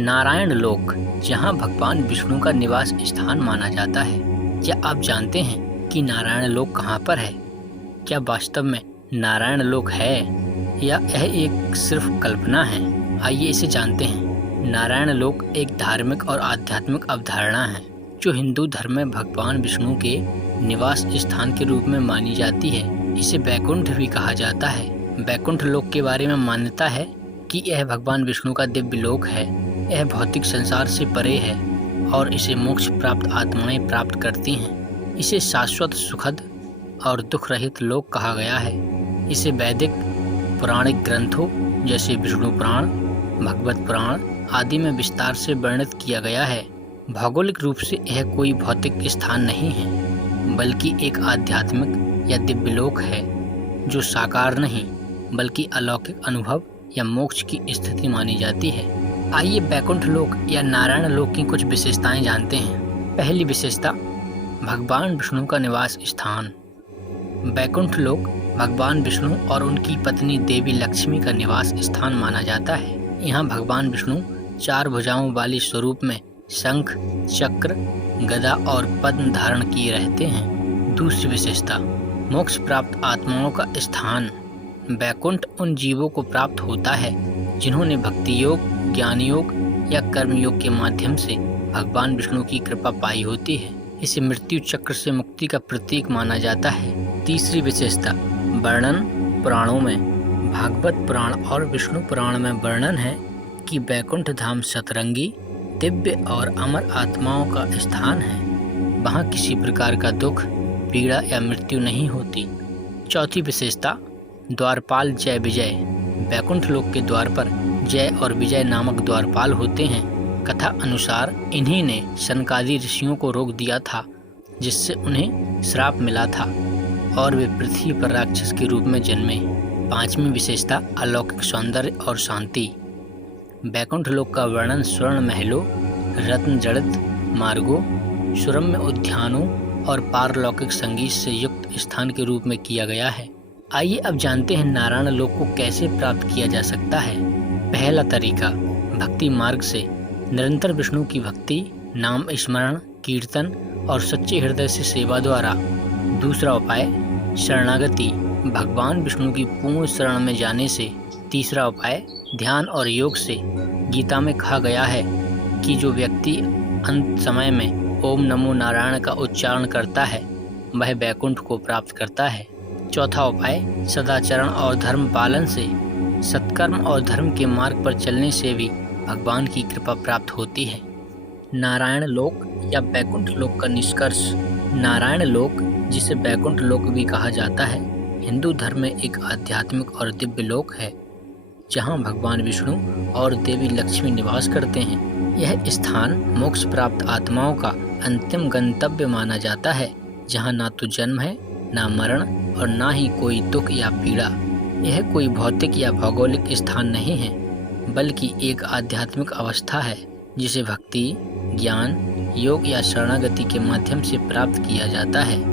नारायण लोक, जहाँ भगवान विष्णु का निवास स्थान माना जाता है। क्या आप जानते हैं कि नारायण लोक कहाँ पर है? क्या वास्तव में नारायण लोक है या यह एक सिर्फ कल्पना है? आइए इसे जानते हैं। नारायण लोक एक धार्मिक और आध्यात्मिक अवधारणा है जो हिंदू धर्म में भगवान विष्णु के निवास स्थान के रूप में मानी जाती है। इसे बैकुंठ भी कहा जाता है। बैकुंठ लोक के बारे में मान्यता है कि यह भगवान विष्णु का दिव्य लोक है। यह भौतिक संसार से परे है और इसे मोक्ष प्राप्त आत्माएं प्राप्त करती हैं। इसे शाश्वत, सुखद और दुख रहित लोक कहा गया है। इसे वैदिक पौराणिक ग्रंथों जैसे विष्णु पुराण, भगवत पुराण आदि में विस्तार से वर्णित किया गया है। भौगोलिक रूप से यह कोई भौतिक स्थान नहीं है, बल्कि एक आध्यात्मिक या दिव्य लोक है जो साकार नहीं बल्कि अलौकिक अनुभव या मोक्ष की स्थिति मानी जाती है। आइए बैकुंठ लोक या नारायण लोक की कुछ विशेषताएं जानते हैं। पहली विशेषता, भगवान विष्णु का निवास स्थान। बैकुंठ लोक भगवान विष्णु और उनकी पत्नी देवी लक्ष्मी का निवास स्थान माना जाता है। यहाँ भगवान विष्णु 4 भुजाओं वाली स्वरूप में शंख, चक्र, गदा और पद्म धारण किए रहते हैं। दूसरी विशेषता, मोक्ष प्राप्त आत्माओं का स्थान। बैकुंठ उन जीवों को प्राप्त होता है जिन्होंने भक्ति योग, ज्ञान योग या कर्म योग के माध्यम से भगवान विष्णु की कृपा पाई होती है। इसे मृत्यु चक्र से मुक्ति का प्रतीक माना जाता है। तीसरी विशेषता, वर्णन। पुराणों में भागवत पुराण और विष्णु पुराण में वर्णन है कि बैकुंठ धाम सतरंगी, दिव्य और अमर आत्माओं का स्थान है। वहाँ किसी प्रकार का दुख, पीड़ा या मृत्यु नहीं होती। चौथी विशेषता, द्वारपाल जय विजय। बैकुंठ लोक के द्वार पर जय और विजय नामक द्वारपाल होते हैं। कथा अनुसार इन्हीं ने शनकादि ऋषियों को रोक दिया था, जिससे उन्हें श्राप मिला था और वे पृथ्वी पर राक्षस के रूप में जन्मे। पांचवी विशेषता, अलौकिक सौंदर्य और शांति। बैकुंठ लोक का वर्णन स्वर्ण महलों, रत्न जड़ित मार्गों, सुरम्य उद्यानों और पारलौकिक संगीत से युक्त स्थान के रूप में किया गया है। आइए अब जानते हैं नारायण लोक को कैसे प्राप्त किया जा सकता है। पहला तरीका, भक्ति मार्ग से निरंतर विष्णु की भक्ति, नाम स्मरण, कीर्तन और सच्चे हृदय से सेवा द्वारा। दूसरा उपाय, शरणागति, भगवान विष्णु की पूर्ण शरण में जाने से। तीसरा उपाय, ध्यान और योग से। गीता में कहा गया है कि जो व्यक्ति अंत समय में ओम नमो नारायण का उच्चारण करता है वह बैकुंठ को प्राप्त करता है। चौथा उपाय, सदाचरण और धर्म पालन से। सत्कर्म और धर्म के मार्ग पर चलने से भी भगवान की कृपा प्राप्त होती है। नारायण लोक या बैकुंठ लोक का निष्कर्ष। नारायण लोक, जिसे बैकुंठ लोक भी कहा जाता है, हिंदू धर्म में एक आध्यात्मिक और दिव्य लोक है जहाँ भगवान विष्णु और देवी लक्ष्मी निवास करते हैं। यह स्थान मोक्ष प्राप्त आत्माओं का अंतिम गंतव्य माना जाता है, जहाँ ना तो जन्म है, ना मरण और ना ही कोई दुख या पीड़ा। यह कोई भौतिक या भौगोलिक स्थान नहीं है, बल्कि एक आध्यात्मिक अवस्था है जिसे भक्ति, ज्ञान, योग या शरणागति के माध्यम से प्राप्त किया जाता है।